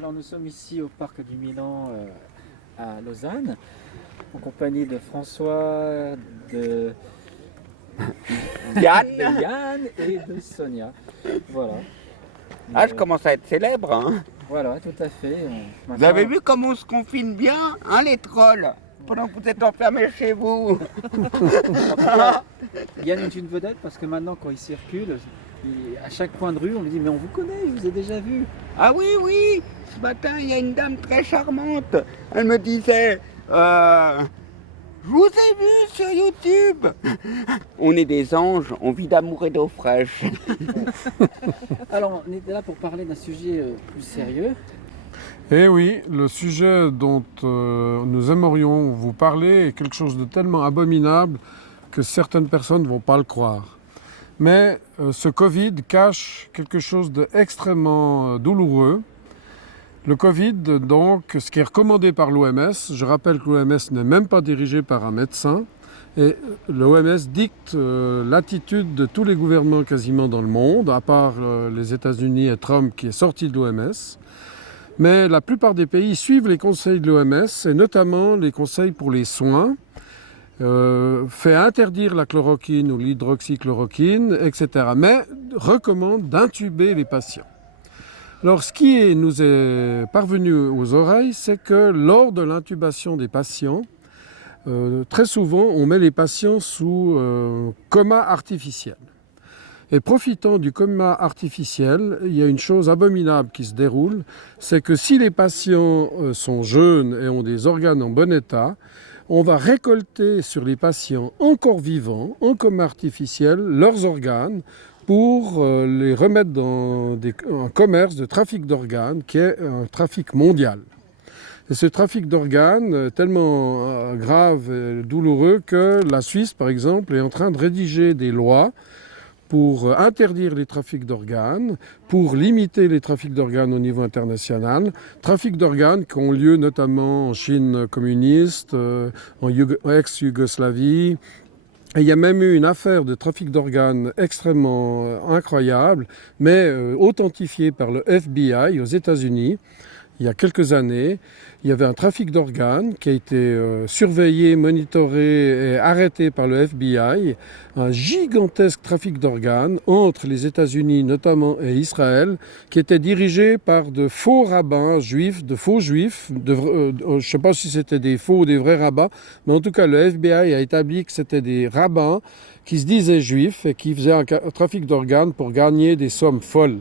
Alors nous sommes ici au parc du Milan à Lausanne, en compagnie de François, de Yann. Yann et de Sonia. Voilà. Ah, je commence à être célèbre, hein. Voilà, tout à fait. Vous avez vu comment on se confine bien, hein, les trolls, pendant que vous êtes enfermés chez vous. Yann est une vedette parce que maintenant quand il circule, à chaque coin de rue, on lui dit mais on vous connaît, je vous ai déjà vu. Ah oui, oui, ce matin, il y a une dame très charmante. Elle me disait, je vous ai vu sur YouTube. On est des anges, on vit d'amour et d'eau fraîche. Alors on était là pour parler d'un sujet plus sérieux. Eh oui, le sujet dont nous aimerions vous parler est quelque chose de tellement abominable que certaines personnes ne vont pas le croire. Mais ce Covid cache quelque chose d'extrêmement douloureux. Le Covid, donc, ce qui est recommandé par l'OMS, je rappelle que l'OMS n'est même pas dirigée par un médecin, et l'OMS dicte l'attitude de tous les gouvernements quasiment dans le monde, à part les États-Unis et Trump qui est sorti de l'OMS. Mais la plupart des pays suivent les conseils de l'OMS, et notamment les conseils pour les soins, fait interdire la chloroquine ou l'hydroxychloroquine, etc. Mais recommande d'intuber les patients. Alors, ce qui nous est parvenu aux oreilles, c'est que lors de l'intubation des patients, très souvent, on met les patients sous coma artificiel. Et profitant du coma artificiel, il y a une chose abominable qui se déroule, c'est que si les patients sont jeunes et ont des organes en bon état, on va récolter sur les patients encore vivants, en coma artificiel, leurs organes pour les remettre dans un commerce de trafic d'organes qui est un trafic mondial. Et ce trafic d'organes est tellement grave et douloureux que la Suisse, par exemple, est en train de rédiger des lois pour interdire les trafics d'organes, pour limiter les trafics d'organes au niveau international. Trafics d'organes qui ont lieu notamment en Chine communiste, en ex-Yougoslavie. Et il y a même eu une affaire de trafic d'organes extrêmement incroyable, mais authentifiée par le FBI aux États-Unis. Il y a quelques années, il y avait un trafic d'organes qui a été surveillé, monitoré et arrêté par le FBI. Un gigantesque trafic d'organes entre les États-Unis notamment et Israël, qui était dirigé par de faux rabbins juifs, de faux juifs. Je ne sais pas si c'était des faux ou des vrais rabbins, mais en tout cas le FBI a établi que c'était des rabbins qui se disaient juifs et qui faisaient un trafic d'organes pour gagner des sommes folles.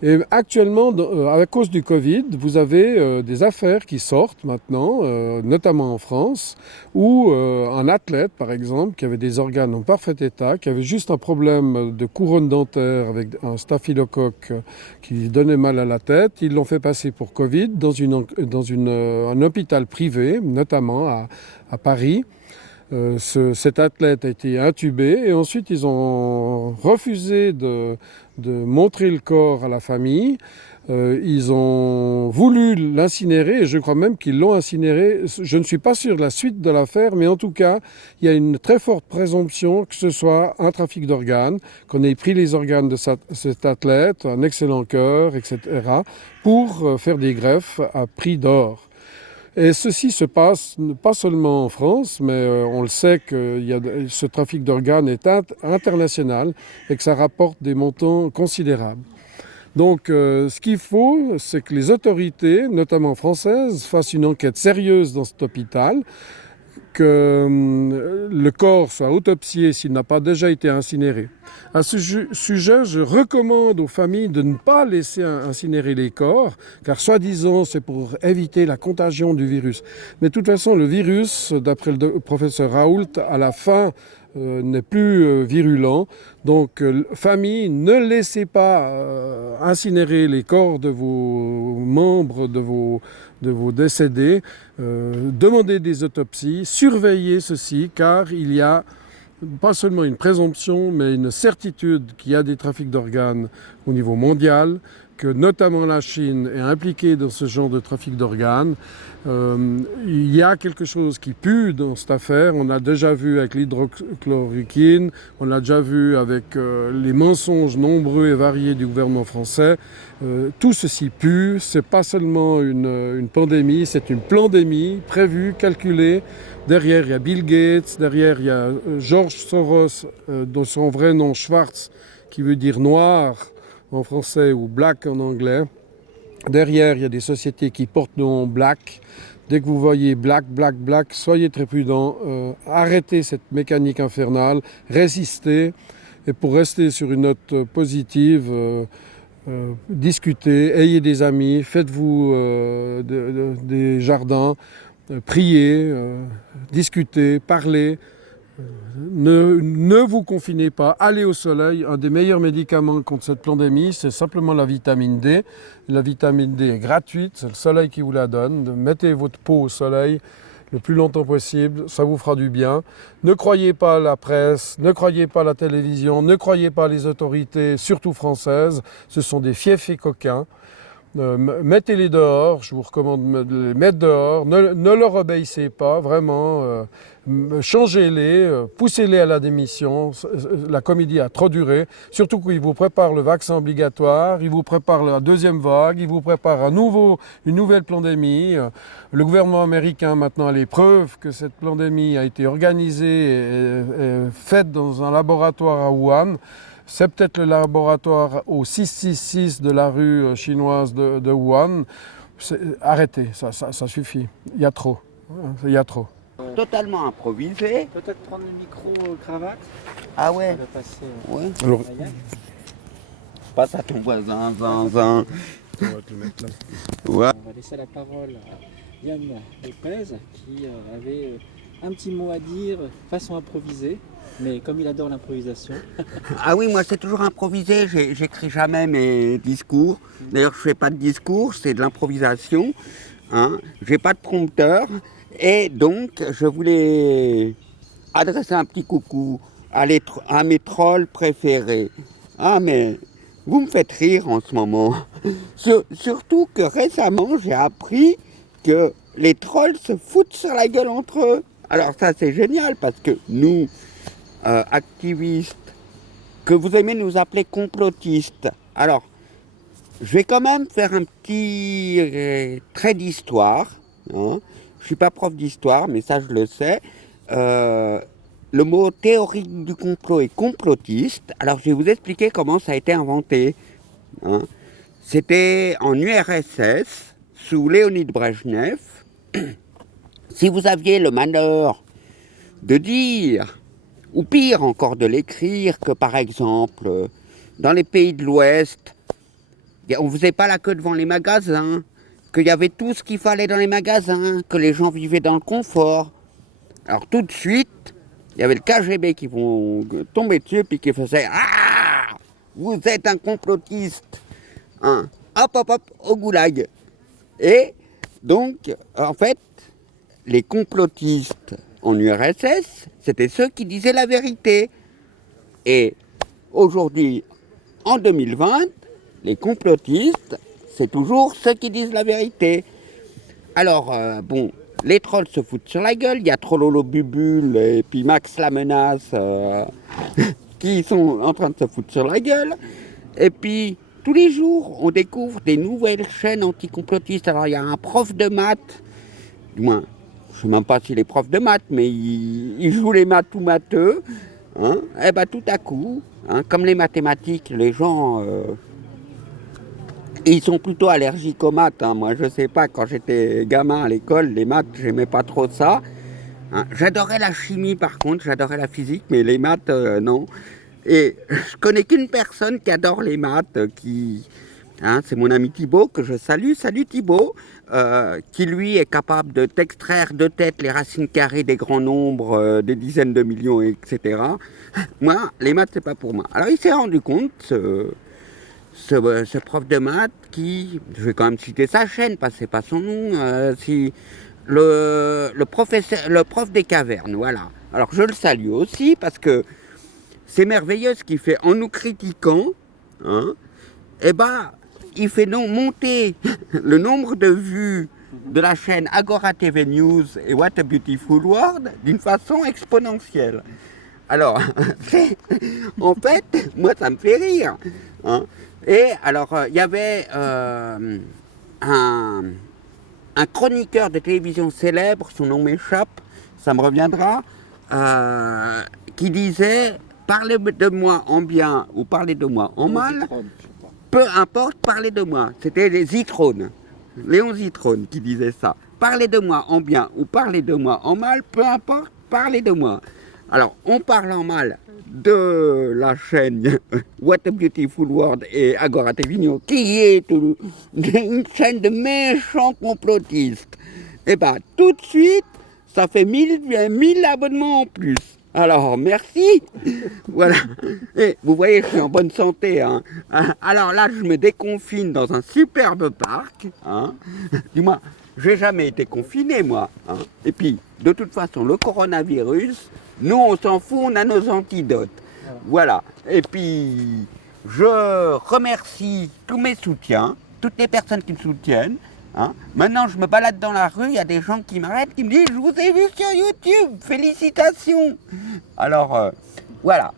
Et actuellement, à cause du Covid, vous avez des affaires qui sortent maintenant, notamment en France, où un athlète, par exemple, qui avait des organes en parfait état, qui avait juste un problème de couronne dentaire avec un staphylocoque qui lui donnait mal à la tête, ils l'ont fait passer pour Covid dans un hôpital privé, notamment à Paris. Cet athlète a été intubé et ensuite ils ont refusé de montrer le corps à la famille. Ils ont voulu l'incinérer et je crois même qu'ils l'ont incinéré. Je ne suis pas sûr de la suite de l'affaire, mais en tout cas, il y a une très forte présomption que ce soit un trafic d'organes, qu'on ait pris les organes de cet athlète, un excellent cœur, etc., pour faire des greffes à prix d'or. Et ceci se passe pas seulement en France, mais on le sait que ce trafic d'organes est international et que ça rapporte des montants considérables. Donc ce qu'il faut, c'est que les autorités, notamment françaises, fassent une enquête sérieuse dans cet hôpital, que le corps soit autopsié s'il n'a pas déjà été incinéré. À ce sujet, je recommande aux familles de ne pas laisser incinérer les corps, car soi-disant c'est pour éviter la contagion du virus. Mais de toute façon, le virus, d'après le professeur Raoult, à la fin n'est plus virulent. Donc, famille, ne laissez pas incinérer les corps de vos membres, de vos décédés. Demandez des autopsies, surveillez ceci, car il y a pas seulement une présomption, mais une certitude qu'il y a des trafics d'organes au niveau mondial, que notamment la Chine est impliquée dans ce genre de trafic d'organes. Il y a quelque chose qui pue dans cette affaire. On a déjà vu avec l'hydroxychloroquine, on l'a déjà vu avec les mensonges nombreux et variés du gouvernement français. Tout ceci pue. C'est pas seulement une pandémie, c'est une plandémie prévue, calculée. Derrière, il y a Bill Gates, derrière, il y a George Soros, de son vrai nom Schwarz, qui veut dire noir en français ou black en anglais. Derrière, il y a des sociétés qui portent le nom black. Dès que vous voyez black, black, black, soyez très prudents. Arrêtez cette mécanique infernale, résistez. Et pour rester sur une note positive, discutez, ayez des amis, faites-vous des jardins, priez, discutez, parlez. Ne vous confinez pas, allez au soleil. Un des meilleurs médicaments contre cette pandémie, c'est simplement la vitamine D. La vitamine D est gratuite, c'est le soleil qui vous la donne. Mettez votre peau au soleil le plus longtemps possible, ça vous fera du bien. Ne croyez pas à la presse, ne croyez pas à la télévision, ne croyez pas les autorités, surtout françaises. Ce sont des fiefs et coquins. Mettez-les dehors, je vous recommande de les mettre dehors, ne leur obéissez pas, vraiment, changez-les, poussez-les à la démission, la comédie a trop duré, surtout qu'ils vous préparent le vaccin obligatoire, ils vous préparent la deuxième vague, ils vous préparent une nouvelle pandémie. Le gouvernement américain maintenant a les preuves que cette pandémie a été organisée et faite dans un laboratoire à Wuhan. C'est peut-être le laboratoire au 666 de la rue chinoise de Wuhan. Arrêtez, ça suffit. Il y a trop. Il y a trop. Totalement improvisé. Peut-être prendre le micro-cravate. Ah ouais. Ça va passer. Ouais. Alors, Passe à ton voisin, zinzin. on va te le mettre là. Ouais. On va laisser la parole à Yann Lopez qui avait un petit mot à dire façon improvisée. Mais comme il adore l'improvisation. Ah oui, moi c'est toujours improvisé, j'écris jamais mes discours. D'ailleurs je fais pas de discours, c'est de l'improvisation. Hein. J'ai pas de prompteur. Et donc je voulais adresser un petit coucou à mes trolls préférés. Ah mais vous me faites rire en ce moment. Surtout que récemment j'ai appris que les trolls se foutent sur la gueule entre eux. Alors ça c'est génial parce que nous... activistes, que vous aimez nous appeler complotistes. Alors, je vais quand même faire un petit trait d'histoire. Hein. Je ne suis pas prof d'histoire, mais ça je le sais. Le mot théorie du complot est complotiste. Alors, je vais vous expliquer comment ça a été inventé. Hein. C'était en URSS, sous Léonid Brejnev. Si vous aviez le malheur de dire... ou pire encore de l'écrire, que par exemple, dans les pays de l'Ouest, on ne faisait pas la queue devant les magasins, qu'il y avait tout ce qu'il fallait dans les magasins, que les gens vivaient dans le confort. Alors tout de suite, il y avait le KGB qui vont tomber dessus et qui faisait « Ah, vous êtes un complotiste hein. Hop, hop, hop, au goulag !» Et donc, en fait, les complotistes en URSS, c'était ceux qui disaient la vérité. Et aujourd'hui, en 2020, les complotistes, c'est toujours ceux qui disent la vérité. Alors, bon, les trolls se foutent sur la gueule, il y a Trollolo Bubule et puis Max la Menace qui sont en train de se foutre sur la gueule. Et puis, tous les jours, on découvre des nouvelles chaînes anticomplotistes. Alors, il y a un prof de maths, du moins, je ne sais même pas s'il est prof de maths, mais il joue les maths tout matheux. Hein, et bien tout à coup, hein, comme les mathématiques, les gens, ils sont plutôt allergiques aux maths. Hein. Moi, je ne sais pas, quand j'étais gamin à l'école, les maths, j'aimais pas trop ça. Hein. J'adorais la chimie par contre, j'adorais la physique, mais les maths, non. Et je connais qu'une personne qui adore les maths, hein, c'est mon ami Thibaut, que je salue. Salut Thibaut, qui lui est capable de t'extraire de tête les racines carrées des grands nombres, des dizaines de millions, etc. Moi, les maths, c'est pas pour moi. Alors il s'est rendu compte, ce prof de maths, qui, je vais quand même citer sa chaîne, parce que c'est pas son nom, le prof des cavernes, voilà. Alors je le salue aussi, parce que c'est merveilleux ce qu'il fait en nous critiquant, hein. Eh ben, il fait donc monter le nombre de vues de la chaîne Agora TV News et What a Beautiful World d'une façon exponentielle. Alors, en fait, moi ça me fait rire. Hein. Et alors, il y avait un chroniqueur de télévision célèbre, son nom m'échappe, ça me reviendra, qui disait « Parlez de moi en bien ou parlez de moi en mal, peu importe, parlez de moi ». C'était les Zitrone, Léon Zitrone qui disait ça. « Parlez de moi en bien ou parlez de moi en mal, peu importe, parlez de moi ». Alors, on parle en mal de la chaîne What a Beautiful World et Agora TV News, qui est une chaîne de méchants complotistes. Et bien, tout de suite, ça fait 1000 abonnements en plus. Alors, merci. Voilà. Et vous voyez, je suis en bonne santé. Hein. Alors là, je me déconfine dans un superbe parc. Hein. Du moins, j'ai jamais été confiné, moi. Hein. Et puis, de toute façon, le coronavirus, nous, on s'en fout, on a nos antidotes. Voilà. Et puis, je remercie tous mes soutiens, toutes les personnes qui me soutiennent. Hein. Maintenant, je me balade dans la rue, il y a des gens qui m'arrêtent, qui me disent « Je vous ai vu sur YouTube, félicitations !» Alors, voilà.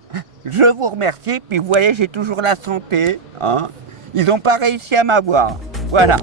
Je vous remercie. Puis, vous voyez, j'ai toujours la santé. Hein. Ils n'ont pas réussi à m'avoir. Voilà.